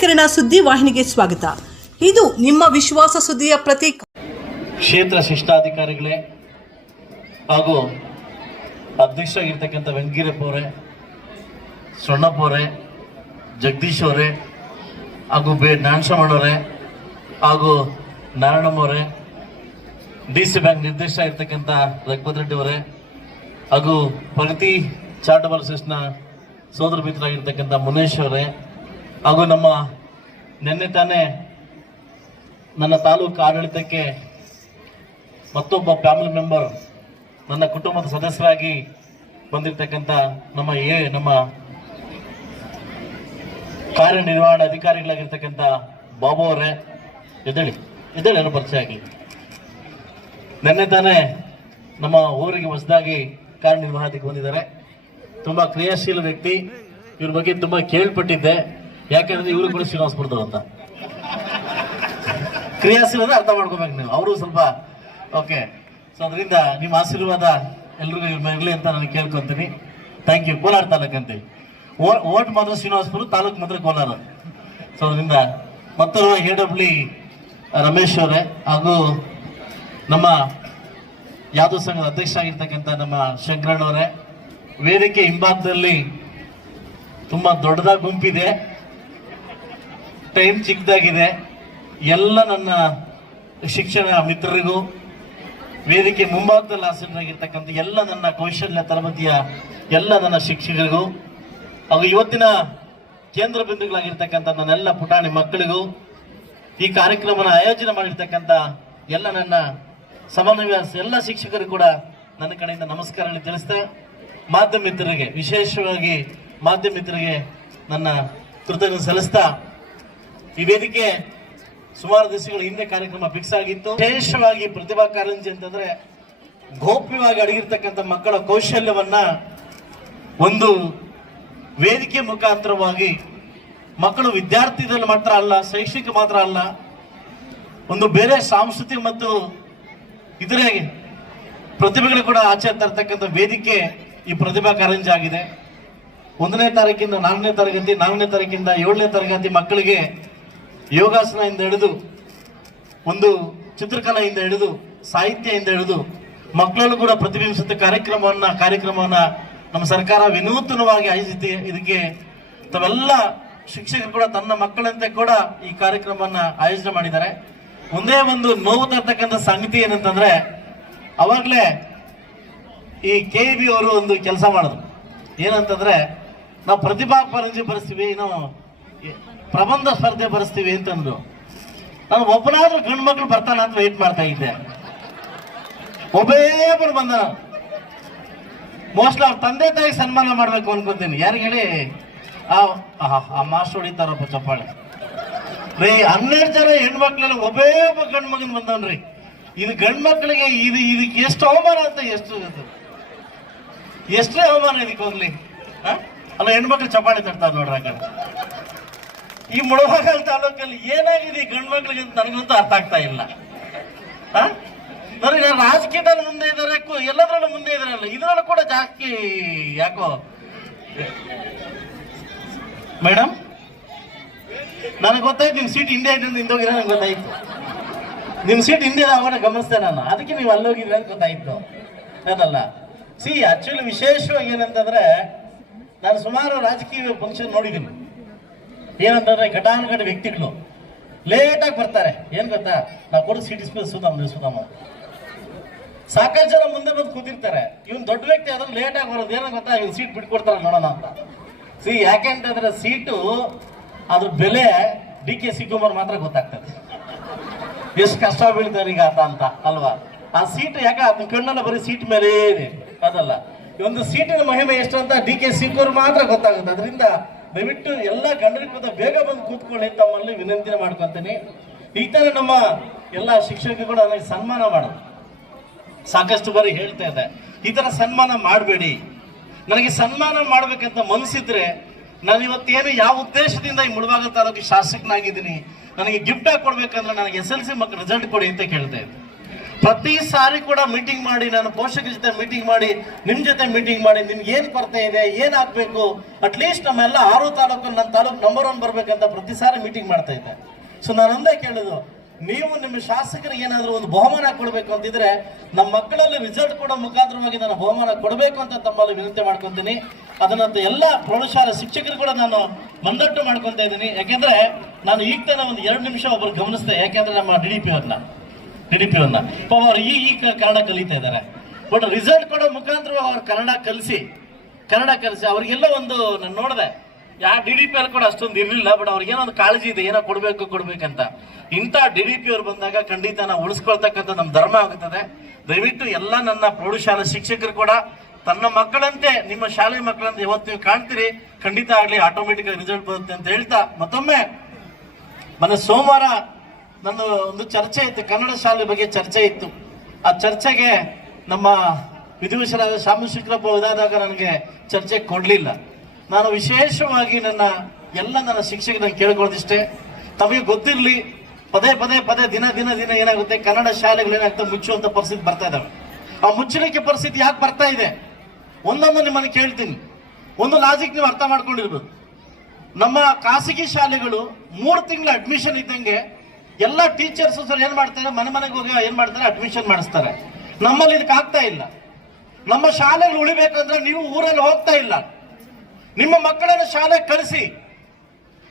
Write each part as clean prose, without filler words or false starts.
ಕಿರಣ ಸುದ್ದಿ ವಾಹಿನಿಗೆ ಸ್ವಾಗತ. ಇದು ನಿಮ್ಮ ವಿಶ್ವಾಸ ಸುದ್ದಿಯ ಪ್ರತೀಕ. ಕ್ಷೇತ್ರ ಶಿಷ್ಟಾಧಿಕಾರಿಗಳೇ ಹಾಗೂ ಅಧ್ಯಕ್ಷರಾಗಿರ್ತಕ್ಕಂಥ ವೆಂಕಟಗಿರಪ್ಪ ಅವರೇ, ಸೊಣ್ಣಪ್ಪ ಅವರೇ, ಜಗದೀಶ್ ಅವರೇ ಹಾಗೂ ನಾನ್ಸಮಣ್ಣವರೇ ಹಾಗೂ ನಾರಾಯಣಮ್ಮ ಅವರೇ, DC ಬ್ಯಾಂಕ್ ನಿರ್ದೇಶಕರಾಗಿರ್ತಕ್ಕಂಥ ರಘುಪತ್ ರೆಡ್ಡಿ ಅವರೇ ಹಾಗೂ ಪ್ರಗತಿ ಚಾರಿಟಬಲ್ ಟ್ರಸ್ಟ್ನ ಸೋದರ ಮಿತ್ರರಾಗಿರ್ತಕ್ಕಂಥ ಮುನೇಶ್ ಅವರೇ ಹಾಗೂ ನಮ್ಮ ನಿನ್ನೆ ತಾನೇ ನನ್ನ ತಾಲೂಕು ಆಡಳಿತಕ್ಕೆ ಮತ್ತೊಬ್ಬ ಫ್ಯಾಮಿಲಿ ಮೆಂಬರ್ ನನ್ನ ಕುಟುಂಬದ ಸದಸ್ಯರಾಗಿ ಬಂದಿರತಕ್ಕಂಥ ನಮ್ಮ ಕಾರ್ಯನಿರ್ವಹಣಾ ಅಧಿಕಾರಿಗಳಾಗಿರ್ತಕ್ಕಂಥ ಬಾಬು ಅವರೇ, ಎದ್ದೇಳಿ ಏನೋ ಪರಿಚಯ ಆಗಲಿ. ನಿನ್ನೆ ತಾನೇ ನಮ್ಮ ಊರಿಗೆ ಹೊಸದಾಗಿ ಕಾರ್ಯನಿರ್ವಾಹಕರಿಗೆ ಬಂದಿದ್ದಾರೆ. ತುಂಬಾ ಕ್ರಿಯಾಶೀಲ ವ್ಯಕ್ತಿ. ಇವ್ರ ಬಗ್ಗೆ ತುಂಬಾ ಕೇಳ್ಪಟ್ಟಿದ್ದೆ. ಯಾಕಂದ್ರೆ ಇವರು ಕೂಡ ಶ್ರೀನಿವಾಸಪುರದವರು ಅಂತ. ಕ್ರಿಯಾಶೀಲ ಅಂದ್ರೆ ಅರ್ಥ ಮಾಡ್ಕೋಬೇಕು ನೀವು. ಅವರು ಸ್ವಲ್ಪ ಓಕೆ. ಸೊ ಅದರಿಂದ ನಿಮ್ಮ ಆಶೀರ್ವಾದ ಎಲ್ರಿಗೂ ಇರಲಿ ಅಂತ ನಾನು ಕೇಳ್ಕೊಂತೀನಿ. Thank you. ಕೋಲಾರ ತಾಲೂಕು ಅಂತೀವಿ. ಓಟ್ ಮಾತ್ರ ಶ್ರೀನಿವಾಸಪುರ, ತಾಲೂಕು ಮಾತ್ರ ಕೋಲಾರ. ಸೊ ಅದರಿಂದ ಮತ್ತು AW ರಮೇಶ್ ಅವರೇ ಹಾಗೂ ನಮ್ಮ ಯಾದವ ಸಂಘದ ಅಧ್ಯಕ್ಷ ಆಗಿರ್ತಕ್ಕಂಥ ನಮ್ಮ ಶಂಕರಣ್ಣವರೇ, ವೇದಿಕೆ ಹಿಂಭಾಗದಲ್ಲಿ ತುಂಬಾ ದೊಡ್ಡದಾಗಿ ಗುಂಪಿದೆ, ಟೈಮ್ ಚಿಕ್ಕದಾಗಿದೆ. ಎಲ್ಲ ನನ್ನ ಶಿಕ್ಷಣ ಮಿತ್ರರಿಗೂ, ವೇದಿಕೆ ಮುಂಭಾಗದಲ್ಲಿ ಆಸೀನರಾಗಿರ್ತಕ್ಕಂಥ ಎಲ್ಲ ನನ್ನ ಕೌಶಲ್ಯ ತರಬೇತಿಯ ಎಲ್ಲ ನನ್ನ ಶಿಕ್ಷಕರಿಗೂ ಹಾಗೂ ಇವತ್ತಿನ ಕೇಂದ್ರ ಬಿಂದುಗಳಾಗಿರ್ತಕ್ಕಂಥ ನನ್ನೆಲ್ಲ ಪುಟಾಣಿ ಮಕ್ಕಳಿಗೂ, ಈ ಕಾರ್ಯಕ್ರಮನ ಆಯೋಜನೆ ಮಾಡಿರ್ತಕ್ಕಂಥ ಎಲ್ಲ ನನ್ನ ಸಮನ್ವಯ ಎಲ್ಲ ಶಿಕ್ಷಕರು ಕೂಡ ನನ್ನ ಕಡೆಯಿಂದ ನಮಸ್ಕಾರಗಳು ತಿಳಿಸ್ತಾ, ಮಾಧ್ಯಮ ಮಿತ್ರರಿಗೆ ವಿಶೇಷವಾಗಿ ಮಾಧ್ಯಮ ಮಿತ್ರರಿಗೆ ನನ್ನ ಕೃತಜ್ಞತೆ ಸಲ್ಲಿಸ್ತಾ, ಈ ವೇದಿಕೆ ಸುಮಾರು ದಿವಸಗಳ ಹಿಂದೆ ಕಾರ್ಯಕ್ರಮ ಫಿಕ್ಸ್ ಆಗಿತ್ತು. ವಿಶೇಷವಾಗಿ ಪ್ರತಿಭಾ ಕಾರಂಜಿ ಅಂತಂದ್ರೆ ಗೌಪ್ಯವಾಗಿ ಅಡಗಿರ್ತಕ್ಕಂಥ ಮಕ್ಕಳ ಕೌಶಲ್ಯವನ್ನ ಒಂದು ವೇದಿಕೆ ಮುಖಾಂತರವಾಗಿ ಮಕ್ಕಳು ವಿದ್ಯಾರ್ಥಿದಲ್ಲಿ ಮಾತ್ರ ಅಲ್ಲ, ಶೈಕ್ಷಣಿಕ ಮಾತ್ರ ಅಲ್ಲ, ಒಂದು ಬೇರೆ ಸಾಂಸ್ಕೃತಿಕ ಮತ್ತು ಇತರೆ ಪ್ರತಿಭೆಗಳು ಕೂಡ ಆಚೆ ತರ್ತಕ್ಕಂಥ ವೇದಿಕೆ ಈ ಪ್ರತಿಭಾ ಕಾರಂಜಿ ಆಗಿದೆ. 1ನೇ ತಾರೀಕಿಂದ 4ನೇ ತರಗತಿ, 4ನೇ ತಾರೀಕಿಂದ 7ನೇ ತರಗತಿ ಮಕ್ಕಳಿಗೆ ಯೋಗಾಸನದಿಂದ ಹಿಡಿದು, ಒಂದು ಚಿತ್ರಕಲೆಯಿಂದ ಹಿಡಿದು, ಸಾಹಿತ್ಯದಿಂದ ಹಿಡಿದು ಮಕ್ಕಳಲ್ಲೂ ಕೂಡ ಪ್ರತಿಬಿಂಬಿಸುತ್ತ ಕಾರ್ಯಕ್ರಮವನ್ನ ನಮ್ಮ ಸರ್ಕಾರ ವಿನೂತನವಾಗಿ ಆಯೋಜಿಸಿ ಇದಕ್ಕೆ ತಾವೆಲ್ಲ ಶಿಕ್ಷಕರು ಕೂಡ ತನ್ನ ಮಕ್ಕಳಂತೆ ಕೂಡ ಈ ಕಾರ್ಯಕ್ರಮವನ್ನ ಆಯೋಜನೆ ಮಾಡಿದ್ದಾರೆ. ಒಂದೇ ಒಂದು ನೋವು ತರ್ತಕ್ಕಂಥ ಸಂಗತಿ ಏನಂತಂದ್ರೆ, ಅವಾಗಲೇ ಈ KEB ಅವರು ಒಂದು ಕೆಲಸ ಮಾಡಿದ್ರು. ಏನಂತಂದ್ರೆ, ನಾವು ಪ್ರತಿಭಾ ಕಾರಂಜಿ ಬರೆಸ್ತೀವಿ, ನಾವು ಪ್ರಬಂಧ ಸ್ಪರ್ಧೆ ಬರೆಸ್ತೀವಿ ಅಂತಂದ್ರು. ನಾನು ಒಬ್ಬನಾದ್ರೂ ಗಂಡು ಮಕ್ಳು ಬರ್ತಾನ ಅಂತ ವೆಯ್ಟ್ ಮಾಡ್ತಾ ಇದ್ದೆ. ಒಬ್ಬರು ಬಂದ. ಮೋಸ್ಟ್ಲಿ ಅವ್ರ ತಂದೆ ತಾಯಿಗೆ ಸನ್ಮಾನ ಮಾಡ್ಬೇಕು ಅನ್ಕೊಂತೀನಿ. ಯಾರಿಗೆ ಹೇಳಿ ಆ ಮಾಸ್ಟರ್ ಹೊಡಿತಾರಪ್ಪ ಚಪ್ಪಾಳೆ ರೀ. 12 ಜನ ಹೆಣ್ಮಕ್ಳೆಲ್ಲ ಒಬ್ಬ ಗಂಡು ಮಗನ್ ಬಂದವನ್ರಿ. ಇದು ಗಂಡು ಮಕ್ಕಳಿಗೆ ಇದಕ್ಕೆ ಎಷ್ಟು ಅವಮಾನ ಅಂತ ಎಷ್ಟೇ ಅವಮಾನ ಇದಕ್ಕೆ ಹೋಗ್ಲಿ. ಅಲ್ಲ, ಹೆಣ್ಮಕ್ಳು ಚಪ್ಪಾಳೆ ತಡ್ತಾರೆ ನೋಡ್ರಿ. ಆ ಕಡೆ ಈ ಮುಳಬಾಗಿಲು ತಾಲೂಕಲ್ಲಿ ಏನಾಗಿದೆ ಈ ಗಂಡು ಮಕ್ಳಿಗೆ ಅಂತ ನನಗಂತೂ ಅರ್ಥ ಆಗ್ತಾ ಇಲ್ಲ. ನನಗೆ ರಾಜಕೀಯದಲ್ಲಿ ಮುಂದೆ ಇದ್ದಾರೆ, ಎಲ್ಲದ್ರಲ್ಲೂ ಮುಂದೆ ಇದಾರಲ್ಲ, ಇದ್ರಲ್ಲೂ ಕೂಡ ಜಾಸ್ತಿ ಯಾಕೋ. ಮೇಡಮ್, ನನಗೆ ಗೊತ್ತಾಯ್ತು ನಿಮ್ ಸೀಟ್ ಹಿಂದೆ ಇದ್ರಿಂದ ಹಿಂದೋಗಿರೋ ನಂಗೆ ಗೊತ್ತಾಯ್ತು. ನಿಮ್ ಸೀಟ್ ಹಿಂದೆ ಆಗೋಣ ಗಮನಿಸ್ದೆ ನಾನು. ಅದಕ್ಕೆ ನೀವು ಅಲ್ಲೋಗಿದ್ರೆ ಅಂತ ಗೊತ್ತಾಯ್ತು ಅದಲ್ಲ. ಆಕ್ಚುಲಿ ವಿಶೇಷವಾಗಿ ಏನಂತಂದ್ರೆ, ನಾನು ಸುಮಾರು ರಾಜಕೀಯ ಫಂಕ್ಷನ್ ನೋಡಿದ್ದೀನಿ. ಏನಂತಂದ್ರೆ, ಘಟಾನುಘಟ ವ್ಯಕ್ತಿಗಳು ಲೇಟಾಗಿ ಬರ್ತಾರೆ. ಏನ್ ಗೊತ್ತಾ, ನಾವು ಕೊಡು ಸೀಟ್ ಸುಧಾಮ ಸಾಕಷ್ಟು ಜನ ಮುಂದೆ ಬಂದು ಕೂತಿರ್ತಾರೆ. ಇವನ್ ದೊಡ್ಡ ವ್ಯಕ್ತಿ ಆದ್ರೆ ಲೇಟಾಗಿ ಬರೋದು. ಏನೋ ಗೊತ್ತಾ, ಇವ್ನು ಸೀಟ್ ಬಿಟ್ಕೊಡ್ತಾರ ನೋಡೋಣ ಅಂತ. ಯಾಕೆಂತಂದ್ರೆ ಸೀಟು ಅದ್ರ ಬೆಲೆ DK ಶಿವಕುಮಾರ್ ಮಾತ್ರ ಗೊತ್ತಾಗ್ತದೆ, ಎಷ್ಟು ಕಷ್ಟ ಬೀಳ್ತಾರೆ ಈಗ ಅಂತ ಅಲ್ವಾ. ಆ ಸೀಟ್ ಯಾಕೆ ಅದನ್ನ ಕಣ್ಣಲ್ಲ ಬರೀ ಸೀಟ್ ಮೇಲೆ ಇದೆ ಅದಲ್ಲ. ಈ ಒಂದು ಸೀಟಿನ ಮಹಿಮೆ ಎಷ್ಟು ಅಂತ DK ಶಿವಕುಮಾರ್ ಮಾತ್ರ ಗೊತ್ತಾಗುತ್ತೆ. ಅದರಿಂದ ದಯವಿಟ್ಟು ಎಲ್ಲ ಗಂಡರಿಗೂ ಬೇಗ ಬಂದು ಕೂತ್ಕೊಳ್ಳಿ ತಮ್ಮಲ್ಲಿ ವಿನಂತಿನ ಮಾಡ್ಕೊಂತೀನಿ. ಈ ತರ ನಮ್ಮ ಎಲ್ಲ ಶಿಕ್ಷಕರು ಕೂಡ ನನಗೆ ಸನ್ಮಾನ ಮಾಡೋದು ಸಾಕಷ್ಟು ಬಾರಿ ಹೇಳ್ತಾ ಇದೆ. ಈ ತರ ಸನ್ಮಾನ ಮಾಡಬೇಡಿ. ನನಗೆ ಸನ್ಮಾನ ಮಾಡ್ಬೇಕಂತ ಮನಸ್ಸಿದ್ರೆ, ನಾನು ಇವತ್ತೇನು ಯಾವ ಉದ್ದೇಶದಿಂದ ಈ ಮುಳಬಾಗಿಲು ತಾಲೂಕಿಗೆ ಶಾಸಕನಾಗಿದ್ದೀನಿ, ನನಗೆ ಗಿಫ್ಟ್ ಆಗಿ ಕೊಡ್ಬೇಕಂದ್ರೆ ನನಗೆ SLC ಮಕ್ಕಳು ರಿಸಲ್ಟ್ ಕೊಡಿ ಅಂತ ಕೇಳ್ತಾ ಇದ್ದೆ. ಪ್ರತಿ ಸಾರಿ ಕೂಡ ಮೀಟಿಂಗ್ ಮಾಡಿ, ನಾನು ಪೋಷಕರ ಜೊತೆ ಮೀಟಿಂಗ್ ಮಾಡಿ, ನಿಮ್ ಜೊತೆ ಮೀಟಿಂಗ್ ಮಾಡಿ, ನಿಮ್ಗೆ ಏನ್ ಕೊರತೆ ಇದೆ, ಏನ್ ಆಗ್ಬೇಕು, ಅಟ್ಲೀಸ್ಟ್ ನಮ್ಮೆಲ್ಲ 6 ತಾಲೂಕಲ್ಲಿ ನನ್ನ ತಾಲೂಕು ನಂಬರ್ 1 ಬರ್ಬೇಕಂತ ಪ್ರತಿ ಸಾರಿ ಮೀಟಿಂಗ್ ಮಾಡ್ತಾ ಇದ್ದೆ. ಸೊ ನಾನು ಒಂದೇ ಕೇಳೋದು, ನೀವು ನಿಮ್ಮ ಶಾಸಕರಿಗೆ ಏನಾದರೂ ಒಂದು ಬಹುಮಾನ ಕೊಡಬೇಕು ಅಂತಿದ್ರೆ ನಮ್ಮ ಮಕ್ಕಳಲ್ಲಿ ರಿಸಲ್ಟ್ ಕೊಡೋ ಮುಖಾಂತರವಾಗಿ ನಾನು ಬಹುಮಾನ ಕೊಡಬೇಕು ಅಂತ ತಮ್ಮಲ್ಲಿ ವಿನಂತಿ ಮಾಡ್ಕೊತೀನಿ. ಅದನ್ನಂತ ಎಲ್ಲ ಪ್ರೌಢಶಾಲಾ ಶಿಕ್ಷಕರು ಕೂಡ ನಾನು ಮಂದಟ್ಟು ಮಾಡ್ಕೊತಾ ಇದ್ದೀನಿ. ಯಾಕೆಂದ್ರೆ ನಾನು ಈಗ ತಾನೇ ಒಂದು 2 ನಿಮಿಷ ಒಬ್ಬರು ಗಮನಿಸಿದೆ. ಯಾಕೆಂದ್ರೆ ನಮ್ಮ ಡಿ ಡಿ ಪಿ ಅವ್ರನ್ನ ಅವರು ಈ ಕನ್ನಡ ಕಲಿತಾ ಇದ್ದಾರೆ. ಬಟ್ ರಿಸಲ್ಟ್ ಕೊಡೋ ಮುಖಾಂತರವಾಗಿ ಅವ್ರು ಕನ್ನಡ ಕಲಿಸಿ ಅವ್ರಿಗೆಲ್ಲ ಒಂದು ನಾನು ನೋಡಿದೆ, ಯಾವ ಡಿ ಡಿ ಪಿ ಅಲ್ಲಿ ಕೂಡ ಅಷ್ಟೊಂದು ಇರಲಿಲ್ಲ. ಬಟ್ ಅವ್ರಿಗೇನೋ ಒಂದು ಕಾಳಜಿ ಇದೆ, ಏನೋ ಕೊಡ್ಬೇಕಂತ. ಇಂಥ ಡಿ ಡಿ ಪಿ ಅವ್ರು ಬಂದಾಗ ಖಂಡಿತ ನಾವು ಉಳಿಸ್ಕೊಳ್ತಕ್ಕಂಥ ನಮ್ಮ ಧರ್ಮ ಆಗುತ್ತದೆ. ದಯವಿಟ್ಟು ಎಲ್ಲ ನನ್ನ ಪ್ರೌಢಶಾಲಾ ಶಿಕ್ಷಕರು ಕೂಡ ತನ್ನ ಮಕ್ಕಳಂತೆ, ನಿಮ್ಮ ಶಾಲೆ ಮಕ್ಕಳಂತೆ ಇವತ್ತು ನೀವು ಕಾಣ್ತೀರಿ, ಖಂಡಿತ ಆಗ್ಲಿ ಆಟೋಮೆಟಿಕ್ ರಿಸಲ್ಟ್ ಬರುತ್ತೆ ಅಂತ ಹೇಳ್ತಾ, ಮತ್ತೊಮ್ಮೆ ಮೊನ್ನೆ ಸೋಮವಾರ ನನ್ನ ಒಂದು ಚರ್ಚೆ ಇತ್ತು, ಕನ್ನಡ ಶಾಲೆ ಬಗ್ಗೆ ಚರ್ಚೆ ಇತ್ತು. ಆ ಚರ್ಚೆಗೆ ನಮ್ಮ ವಿಧಿವಶರಾದ ಶಾಮಶೇಖರಪ್ಪ ಇದಾದಾಗ ನನಗೆ ಚರ್ಚೆ ಕೊಡ್ಲಿಲ್ಲ. ನಾನು ವಿಶೇಷವಾಗಿ ನನ್ನ ಶಿಕ್ಷಕರನ್ನ ಕೇಳ್ಕೊಳ್ಳೋದಿಷ್ಟೇ, ತಮಗೆ ಗೊತ್ತಿರಲಿ, ಪದೇ ದಿನ ಏನಾಗುತ್ತೆ, ಕನ್ನಡ ಶಾಲೆಗಳು ಏನಾಗ್ತದೆ, ಮುಚ್ಚುವಂತ ಪರಿಸ್ಥಿತಿ ಬರ್ತಾ ಇದಾವೆ. ಆ ಮುಚ್ಚಲಿಕ್ಕೆ ಪರಿಸ್ಥಿತಿ ಯಾಕೆ ಬರ್ತಾ ಇದೆ, ಒಂದೊಂದು ನಿಮ್ಮನ್ನು ಕೇಳ್ತೀನಿ. ಒಂದು ಲಾಜಿಕ್ ನೀವು ಅರ್ಥ ಮಾಡ್ಕೊಂಡಿರ್ಬೋದು. ನಮ್ಮ ಖಾಸಗಿ ಶಾಲೆಗಳು 3 ತಿಂಗಳ ಅಡ್ಮಿಷನ್ ಇದ್ದಂಗೆ ಎಲ್ಲ ಟೀಚರ್ಸ್ ಸರ್ ಏನ್ ಮಾಡ್ತಾರೆ, ಮನೆಗೆ ಹೋಗಿ ಏನ್ ಮಾಡ್ತಾರೆ, ಅಡ್ಮಿಷನ್ ಮಾಡಿಸ್ತಾರೆ. ನಮ್ಮಲ್ಲಿ ಇದಕ್ಕೆ ಆಗ್ತಾ ಇಲ್ಲ. ನಮ್ಮ ಶಾಲೆಗಳು ಉಳಿಬೇಕಂದ್ರೆ ನೀವು ಊರಲ್ಲಿ ಹೋಗ್ತಾ ಇಲ್ಲ. ನಿಮ್ಮ ಮಕ್ಕಳನ್ನ ಶಾಲೆ ಕಳಿಸಿ.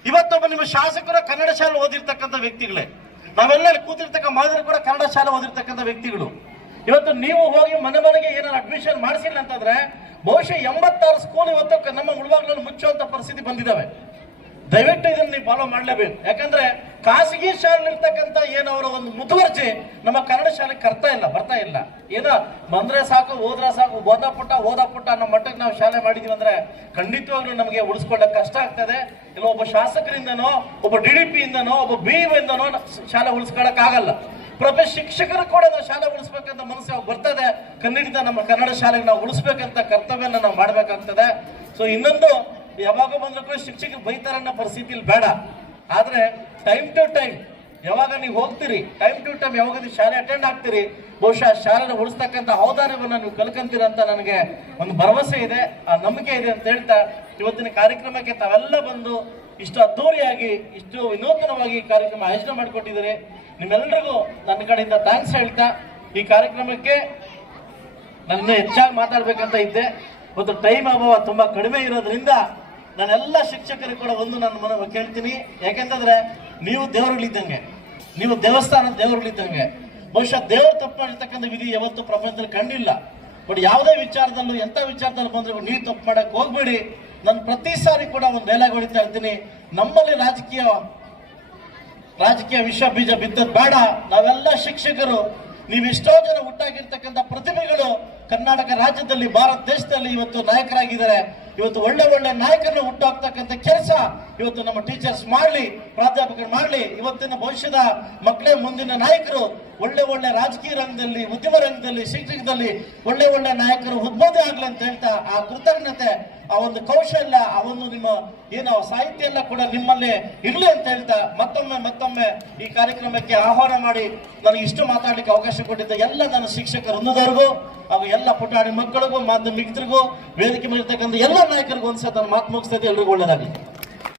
ಇವತ್ತೊಬ್ಬ ನಿಮ್ಮ ಶಾಸಕರು ಕನ್ನಡ ಶಾಲೆ ಓದಿರ್ತಕ್ಕಂಥ ವ್ಯಕ್ತಿಗಳೇ, ನಾವೆಲ್ಲ ಕೂತಿರ್ತಕ್ಕ ಮಾದರಿ ಕೂಡ ಕನ್ನಡ ಶಾಲೆ ಓದಿರ್ತಕ್ಕಂಥ ವ್ಯಕ್ತಿಗಳು. ಇವತ್ತು ನೀವು ಹೋಗಿ ಮನೆಗೆ ಏನಾದ್ರು ಅಡ್ಮಿಷನ್ ಮಾಡಿಸಿಲ್ಲ ಅಂತಂದ್ರೆ ಬಹುಶಃ 86 ಸ್ಕೂಲ್ ಇವತ್ತು ನಮ್ಮ ಮುಳಬಾಗಿಲಲ್ಲಿ ಮುಚ್ಚುವಂತ ಪರಿಸ್ಥಿತಿ ಬಂದಿದ್ದಾವೆ. ದಯವಿಟ್ಟು ಇದನ್ನ ನೀವು ಫಾಲೋ ಮಾಡಲೇಬೇಕು. ಯಾಕಂದ್ರೆ ಖಾಸಗಿ ಶಾಲೆ ಇರ್ತಕ್ಕಂಥ ಏನವರ ಒಂದು ಮುತುವರ್ಜಿ ನಮ್ಮ ಕನ್ನಡ ಶಾಲೆಗೆ ಬರ್ತಾ ಇಲ್ಲ. ಏನೋ ಬಂದ್ರೆ ಸಾಕು, ಹೋದ್ರೆ ಸಾಕು, ಓದ ಪುಟ್ಟ ನಮ್ಮ ಮಟ್ಟಕ್ಕೆ ನಾವು ಶಾಲೆ ಮಾಡಿದೀವಿ ಅಂದ್ರೆ ಖಂಡಿತವಾಗ್ಲೂ ನಮಗೆ ಉಳಿಸ್ಕೊಳ್ಳೋಕೆ ಕಷ್ಟ ಆಗ್ತದೆ. ಇಲ್ಲ ಒಬ್ಬ ಶಾಸಕರಿಂದನೋ, ಒಬ್ಬ DDP ಇಂದನೋ, ಒಬ್ಬ BO ಇಂದನೋ ಶಾಲೆ ಉಳಿಸ್ಕೊಳ್ಳಕ್ ಆಗಲ್ಲ. ಪ್ರತಿ ಶಿಕ್ಷಕರು ಕೂಡ ನಾವು ಶಾಲೆ ಉಳಿಸ್ಬೇಕಂತ ಮನಸ್ಸು ಬರ್ತದೆ. ಖಂಡಿತ ನಮ್ಮ ಕನ್ನಡ ಶಾಲೆಗೆ ನಾವು ಉಳಿಸ್ಬೇಕಂತ ಕರ್ತವ್ಯನ ನಾವು ಮಾಡ್ಬೇಕಾಗ್ತದೆ. ಸೊ ಇನ್ನೊಂದು, ಯಾವಾಗ ಬಂದ್ರು ಕೂಡ ಶಿಕ್ಷಕರು ಬೈತಾರನ್ನ ಪರಿಸ್ಥಿತಿಲಿ ಬೇಡ. ಆದ್ರೆ ಟೈಮ್ ಟು ಟೈಮ್ ಯಾವಾಗ ನೀವು ಹೋಗ್ತೀರಿ, ಟೈಮ್ ಟು ಟೈಮ್ ಯಾವಾಗ ನೀವು ಶಾಲೆ ಅಟೆಂಡ್ ಆಗ್ತೀರಿ, ಬಹುಶಃ ಶಾಲೆನ ಉಳಿಸ್ತಕ್ಕಂಥ ಔದಾರ್ಯವನ್ನ ನೀವು ಕಲ್ಕಂತೀರ ಅಂತ ನನಗೆ ಒಂದು ಭರವಸೆ ಇದೆ, ಆ ನಂಬಿಕೆ ಇದೆ ಅಂತ ಹೇಳ್ತಾ, ಇವತ್ತಿನ ಕಾರ್ಯಕ್ರಮಕ್ಕೆ ತಾವೆಲ್ಲ ಬಂದು ಇಷ್ಟು ಅದ್ದೂರಿಯಾಗಿ, ಇಷ್ಟು ವಿನೂತನವಾಗಿ ಕಾರ್ಯಕ್ರಮ ಆಯೋಜನೆ ಮಾಡಿಕೊಟ್ಟಿದ್ದೀರಿ. ನಿಮ್ಮೆಲ್ಲರಿಗೂ ನನ್ನ ಕಡೆಯಿಂದ ಥ್ಯಾಂಕ್ಸ್ ಹೇಳ್ತಾ, ಈ ಕಾರ್ಯಕ್ರಮಕ್ಕೆ ನನ್ನ ಹೆಚ್ಚಾಗಿ ಮಾತಾಡ್ಬೇಕಂತ ಇದ್ದೆ. ಒಂದು ಟೈಮ್ ಅಭಾವ ತುಂಬಾ ಕಡಿಮೆ ಇರೋದ್ರಿಂದ ನಾನೆಲ್ಲ ಶಿಕ್ಷಕರಿಗೆ ಕೂಡ ಒಂದು ನನ್ನ ಮನೆ ಕೇಳ್ತೀನಿ. ಯಾಕೆಂತಂದ್ರೆ ನೀವು ದೇವರುಗಳಿದ್ದಂಗೆ, ನೀವು ದೇವಸ್ಥಾನದ ದೇವರುಗಳಿದ್ದಂಗೆ. ಬಹುಶಃ ದೇವರು ತಪ್ಪು ಮಾಡಿರ್ತಕ್ಕಂಥ ವಿಧಿ ಯಾವತ್ತೂ ಪ್ರಪಂಚದಲ್ಲಿ ಕಂಡಿಲ್ಲ. ಬಟ್ ಯಾವುದೇ ವಿಚಾರದಲ್ಲೂ, ಎಂಥ ವಿಚಾರದಲ್ಲಿ ಬಂದ್ರು ನೀವು ತಪ್ಪು ಮಾಡಕ್ ಹೋಗ್ಬೇಡಿ. ನಾನು ಪ್ರತಿ ಸಾರಿ ಕೂಡ ಒಂದು ಡೈಲಾಗ್ ಹೊಡಿತಾ ಇರ್ತೀನಿ, ನಮ್ಮಲ್ಲಿ ರಾಜಕೀಯ ವಿಷ ಬೀಜ ಬಿದ್ದದ್ ಬೇಡ. ನಾವೆಲ್ಲ ಶಿಕ್ಷಕರು, ನೀವು ಎಷ್ಟೋ ಜನ ಹುಟ್ಟಾಗಿರ್ತಕ್ಕಂಥ ಪ್ರತಿಭೆಗಳು ಕರ್ನಾಟಕ ರಾಜ್ಯದಲ್ಲಿ, ಭಾರತ ದೇಶದಲ್ಲಿ ಇವತ್ತು ನಾಯಕರಾಗಿದ್ದಾರೆ. ಇವತ್ತು ಒಳ್ಳೆ ನಾಯಕರನ್ನ ಹುಟ್ಟಾಕ್ತಕ್ಕಂಥ ಕೆಲಸ ಇವತ್ತು ನಮ್ಮ ಟೀಚರ್ಸ್ ಮಾಡ್ಲಿ, ಪ್ರಾಧ್ಯಾಪಕರು ಮಾಡ್ಲಿ. ಇವತ್ತಿನ ಭವಿಷ್ಯದ ಮಕ್ಕಳೇ ಮುಂದಿನ ನಾಯಕರು. ಒಳ್ಳೆ ರಾಜಕೀಯ ರಂಗದಲ್ಲಿ, ಉದ್ಯಮ ರಂಗದಲ್ಲಿ, ಶಿಕ್ಷಕದಲ್ಲಿ ಒಳ್ಳೆ ನಾಯಕರು ಉದ್ಬೋಧ ಆಗ್ಲಿ ಅಂತ ಹೇಳ್ತಾ, ಆ ಕೃತಜ್ಞತೆ, ಆ ಒಂದು ಕೌಶಲ್ಯ, ಆ ಒಂದು ನಿಮ್ಮ ಏನು ಸಾಹಿತ್ಯ ಎಲ್ಲ ಕೂಡ ನಿಮ್ಮಲ್ಲಿ ಇರ್ಲಿ ಅಂತ ಹೇಳ್ತಾ, ಮತ್ತೊಮ್ಮೆ ಈ ಕಾರ್ಯಕ್ರಮಕ್ಕೆ ಆಹ್ವಾನ ಮಾಡಿ ನನಗೆ ಇಷ್ಟು ಮಾತಾಡ್ಲಿಕ್ಕೆ ಅವಕಾಶ ಕೊಟ್ಟಿದ್ದ ಎಲ್ಲ ನನ್ನ ಶಿಕ್ಷಕ ವೃಂದದವರಿಗೂ ಹಾಗೂ ಎಲ್ಲ ಪುಟಾಣಿ ಮಕ್ಕಳಿಗೂ, ಮಾಧ್ಯಮಿಕರಿಗೂ, ವೇದಿಕೆ ಮೇಲಿರ್ತಕ್ಕಂಥ ಎಲ್ಲ ನಾಯಕರಿಗೂ ಒಂದ್ಸಲ ನಾನು ಮಾತು ಮುಗಿಸ್ತಾ ಇದ್ದೆ. ಎಲ್ರಿಗೂ ಒಳ್ಳೆಯದಾಗಲಿ.